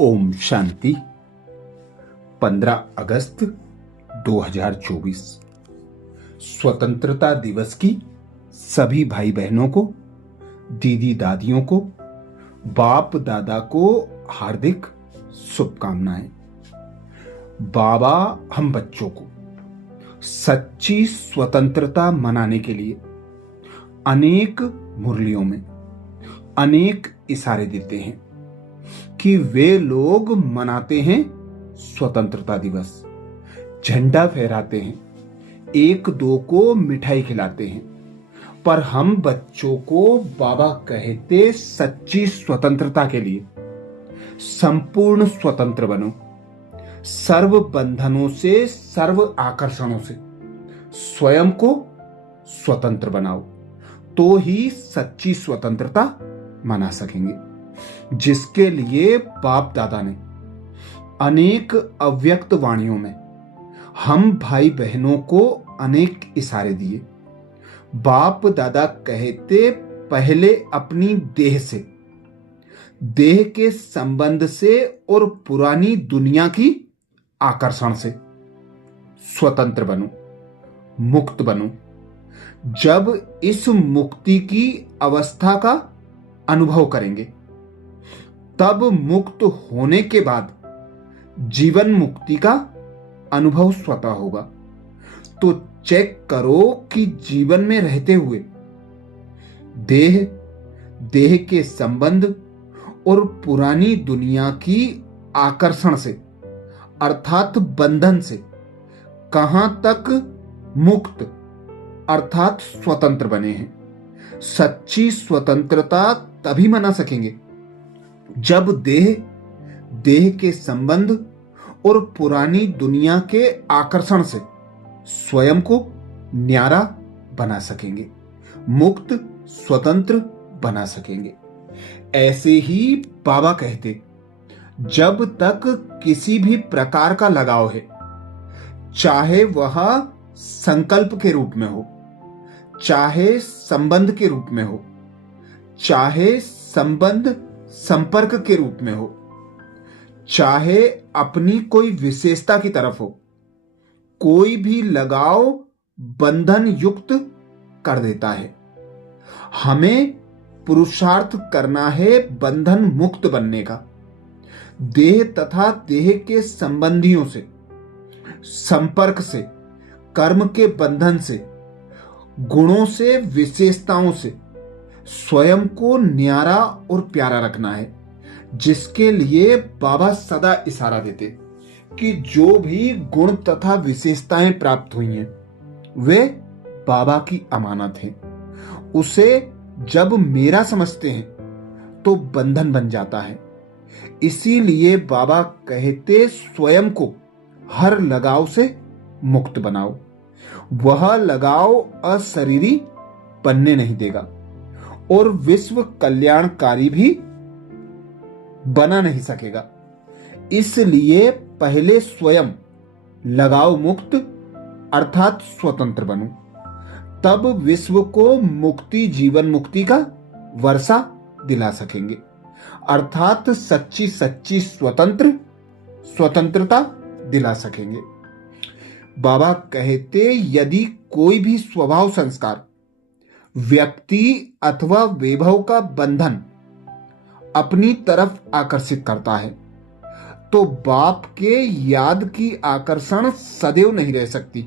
ओम शांति। 15 अगस्त 2024 स्वतंत्रता दिवस की सभी भाई बहनों को, दीदी दादियों को, बाप दादा को हार्दिक शुभकामनाएं। बाबा हम बच्चों को सच्ची स्वतंत्रता मनाने के लिए अनेक मुरलियों में अनेक इशारे देते हैं कि वे लोग मनाते हैं स्वतंत्रता दिवस, झंडा फहराते हैं, एक दो को मिठाई खिलाते हैं, पर हम बच्चों को बाबा कहते सच्ची स्वतंत्रता के लिए संपूर्ण स्वतंत्र बनो, सर्व बंधनों से, सर्व आकर्षणों से स्वयं को स्वतंत्र बनाओ, तो ही सच्ची स्वतंत्रता मना सकेंगे, जिसके लिए बाप दादा ने अनेक अव्यक्त वाणियों में हम भाई बहनों को अनेक इशारे दिए। बाप दादा कहते पहले अपनी देह से, देह के संबंध से और पुरानी दुनिया की आकर्षण से स्वतंत्र बनो, मुक्त बनो। जब इस मुक्ति की अवस्था का अनुभव करेंगे, तब मुक्त होने के बाद जीवन मुक्ति का अनुभव स्वतः होगा। तो चेक करो कि जीवन में रहते हुए देह के संबंध और पुरानी दुनिया की आकर्षण से अर्थात बंधन से कहां तक मुक्त अर्थात स्वतंत्र बने हैं। सच्ची स्वतंत्रता तभी मना सकेंगे जब देह के संबंध और पुरानी दुनिया के आकर्षण से स्वयं को न्यारा बना सकेंगे, मुक्त स्वतंत्र बना सकेंगे। ऐसे ही बाबा कहते, जब तक किसी भी प्रकार का लगाव है, चाहे वह संकल्प के रूप में हो, चाहे संबंध के रूप में हो, चाहे संबंध संपर्क के रूप में हो, चाहे अपनी कोई विशेषता की तरफ हो, कोई भी लगाव बंधन युक्त कर देता है। हमें पुरुषार्थ करना है बंधन मुक्त बनने का। देह तथा देह के संबंधियों से, संपर्क से, कर्म के बंधन से, गुणों से, विशेषताओं से स्वयं को न्यारा और प्यारा रखना है, जिसके लिए बाबा सदा इशारा देते कि जो भी गुण तथा विशेषताएं प्राप्त हुई हैं, वे बाबा की अमानत हैं। उसे जब मेरा समझते हैं तो बंधन बन जाता है। इसीलिए बाबा कहते स्वयं को हर लगाव से मुक्त बनाओ। वह लगाव अशरीरी बनने नहीं देगा और विश्व कल्याणकारी भी बना नहीं सकेगा। इसलिए पहले स्वयं लगाव मुक्त अर्थात स्वतंत्र बनो, तब विश्व को मुक्ति, जीवन मुक्ति का वर्षा दिला सकेंगे, अर्थात सच्ची स्वतंत्रता दिला सकेंगे। बाबा कहते, यदि कोई भी स्वभाव संस्कार, व्यक्ति अथवा वैभव का बंधन अपनी तरफ आकर्षित करता है, तो बाप के याद की आकर्षण सदैव नहीं रह सकती।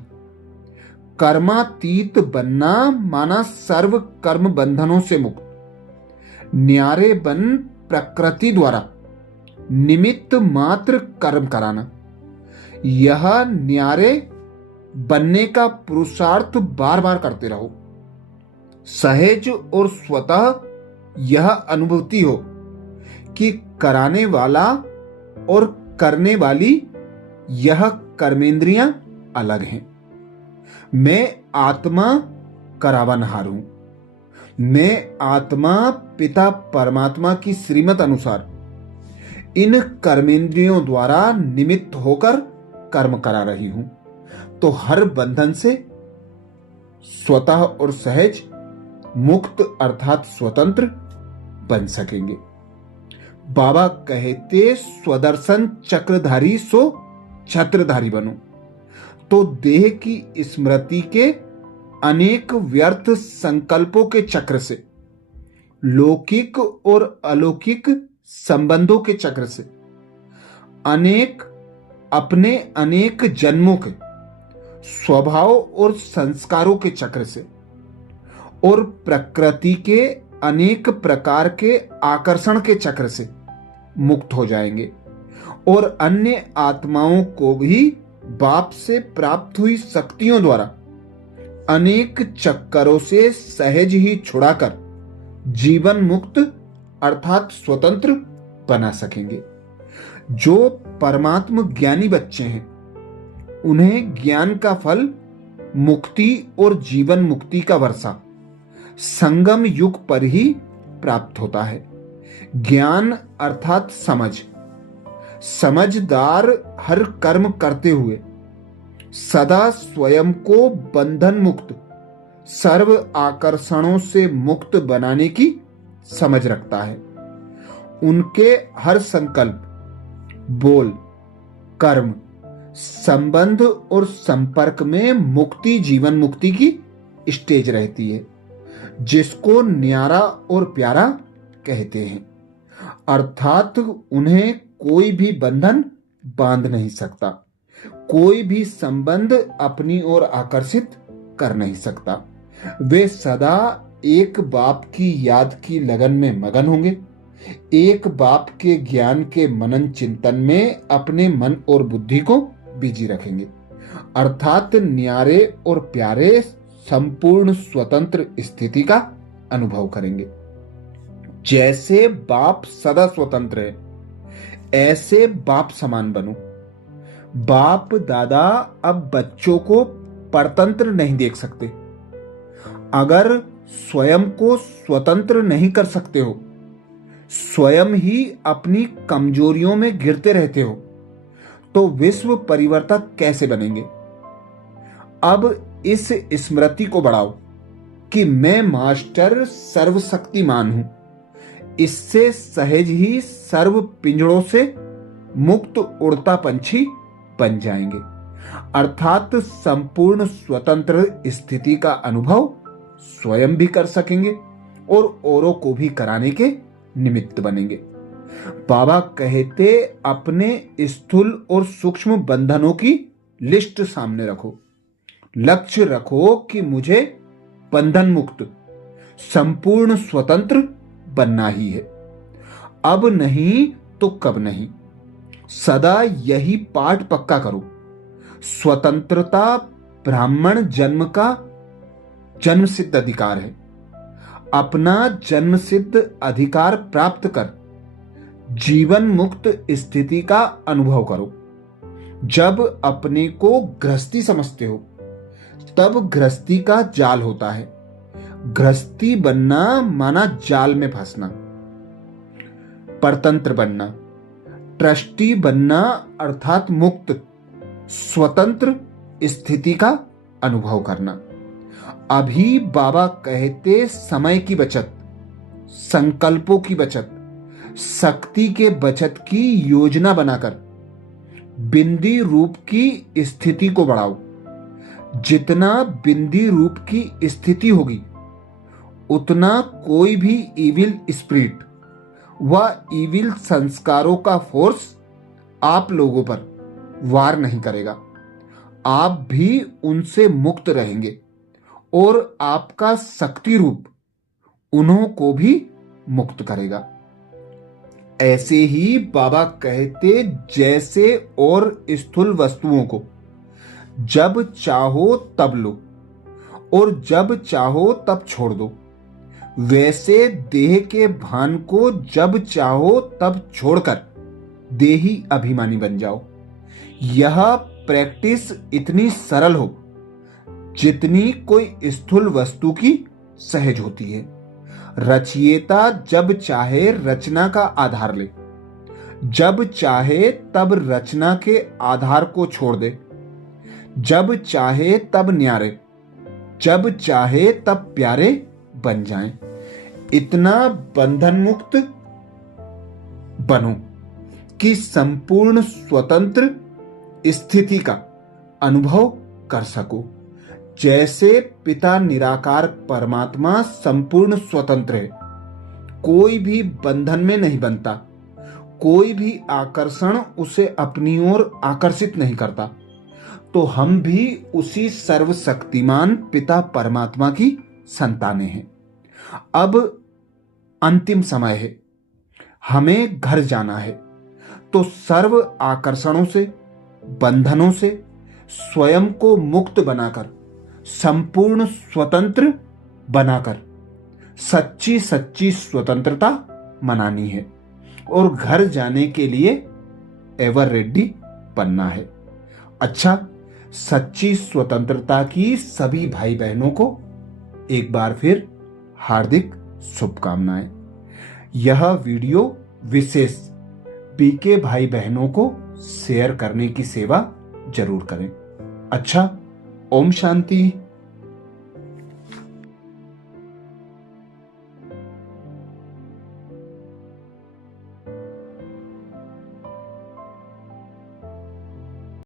कर्मातीत बनना माना सर्व कर्म बंधनों से मुक्त, न्यारे बन प्रकृति द्वारा निमित्त मात्र कर्म कराना। यह न्यारे बनने का पुरुषार्थ बार बार करते रहो। सहज और स्वतः यह अनुभूति हो कि कराने वाला और करने वाली यह कर्मेंद्रियां अलग हैं। मैं आत्मा करावनहार हूं। मैं आत्मा पिता परमात्मा की श्रीमत अनुसार इन कर्मेंद्रियों द्वारा निमित्त होकर कर्म करा रही हूं। तो हर बंधन से स्वतः और सहज मुक्त अर्थात स्वतंत्र बन सकेंगे। बाबा कहते स्वदर्शन चक्रधारी सो छत्रधारी बनो। तो देह की स्मृति के अनेक व्यर्थ संकल्पों के चक्र से, लौकिक और अलौकिक संबंधों के चक्र से, अपने अनेक जन्मों के स्वभाव और संस्कारों के चक्र से, और प्रकृति के अनेक प्रकार के आकर्षण के चक्र से मुक्त हो जाएंगे, और अन्य आत्माओं को भी बाप से प्राप्त हुई शक्तियों द्वारा अनेक चक्करों से सहज ही छुड़ाकर जीवन मुक्त अर्थात स्वतंत्र बना सकेंगे। जो परमात्म ज्ञानी बच्चे हैं, उन्हें ज्ञान का फल मुक्ति और जीवन मुक्ति का वर्षा संगम युग पर ही प्राप्त होता है। ज्ञान अर्थात समझदार हर कर्म करते हुए सदा स्वयं को बंधन मुक्त, सर्व आकर्षणों से मुक्त बनाने की समझ रखता है। उनके हर संकल्प, बोल, कर्म, संबंध और संपर्क में मुक्ति जीवन मुक्ति की स्टेज रहती है, जिसको न्यारा और प्यारा कहते हैं। अर्थात उन्हें कोई भी बंधन बांध नहीं सकता, कोई भी संबंध अपनी ओर आकर्षित कर नहीं सकता। वे सदा एक बाप की याद की लगन में मगन होंगे, एक बाप के ज्ञान के मनन चिंतन में अपने मन और बुद्धि को बिजी रखेंगे। अर्थात न्यारे और प्यारे संपूर्ण स्वतंत्र स्थिति का अनुभव करेंगे। जैसे बाप सदा स्वतंत्र है, ऐसे बाप समान बनो। बाप दादा अब बच्चों को परतंत्र नहीं देख सकते। अगर स्वयं को स्वतंत्र नहीं कर सकते हो, स्वयं ही अपनी कमजोरियों में गिरते रहते हो, तो विश्व परिवर्तक कैसे बनेंगे? अब इस स्मृति को बढ़ाओ कि मैं मास्टर सर्वशक्तिमान हूं। इससे सहज ही सर्व पिंजड़ों से मुक्त उड़ता पंछी बन जाएंगे। अर्थात संपूर्ण स्वतंत्र स्थिति का अनुभव स्वयं भी कर सकेंगे और औरों को भी कराने के निमित्त बनेंगे। बाबा कहते अपने स्थूल और सूक्ष्म बंधनों की लिस्ट सामने रखो। लक्ष्य रखो कि मुझे बंधन मुक्त संपूर्ण स्वतंत्र बनना ही है। अब नहीं तो कब नहीं, सदा यही पाठ पक्का करो। स्वतंत्रता ब्राह्मण जन्म का जन्म सिद्ध अधिकार है। अपना जन्म सिद्ध अधिकार प्राप्त कर जीवन मुक्त स्थिति का अनुभव करो। जब अपने को गृहस्थी समझते हो, तब गृहस्थी का जाल होता है। गृहस्थी बनना माना जाल में फंसना। परतंत्र बनना, ट्रस्टी बनना अर्थात मुक्त स्वतंत्र स्थिति का अनुभव करना। अभी बाबा कहते समय की बचत, संकल्पों की बचत, शक्ति के बचत की योजना बनाकर बिंदी रूप की स्थिति को बढ़ाओ। जितना बिंदी रूप की स्थिति होगी, उतना कोई भी इविल स्पिरिट व इविल संस्कारों का फोर्स आप लोगों पर वार नहीं करेगा। आप भी उनसे मुक्त रहेंगे और आपका शक्ति रूप उन्हों को भी मुक्त करेगा। ऐसे ही बाबा कहते जैसे और स्थूल वस्तुओं को जब चाहो तब लो और जब चाहो तब छोड़ दो, वैसे देह के भान को जब चाहो तब छोड़कर देही अभिमानी बन जाओ। यह प्रैक्टिस इतनी सरल हो जितनी कोई स्थूल वस्तु की सहज होती है। रचयिता जब चाहे रचना का आधार ले, जब चाहे तब रचना के आधार को छोड़ दे, जब चाहे तब न्यारे, जब चाहे तब प्यारे बन जाएं। इतना बंधन मुक्त बनो कि संपूर्ण स्वतंत्र स्थिति का अनुभव कर सको। जैसे पिता निराकार परमात्मा संपूर्ण स्वतंत्र है, कोई भी बंधन में नहीं बनता, कोई भी आकर्षण उसे अपनी ओर आकर्षित नहीं करता, तो हम भी उसी सर्वशक्तिमान पिता परमात्मा की संतानें हैं। अब अंतिम समय है, हमें घर जाना है, तो सर्व आकर्षणों से, बंधनों से स्वयं को मुक्त बनाकर, संपूर्ण स्वतंत्र बनाकर सच्ची सच्ची स्वतंत्रता मनानी है और घर जाने के लिए एवर रेडी बनना है। अच्छा, सच्ची स्वतंत्रता की सभी भाई बहनों को एक बार फिर हार्दिक शुभकामनाएं। यह वीडियो विशेष बीके भाई बहनों को शेयर करने की सेवा जरूर करें। अच्छा, ओम शांति।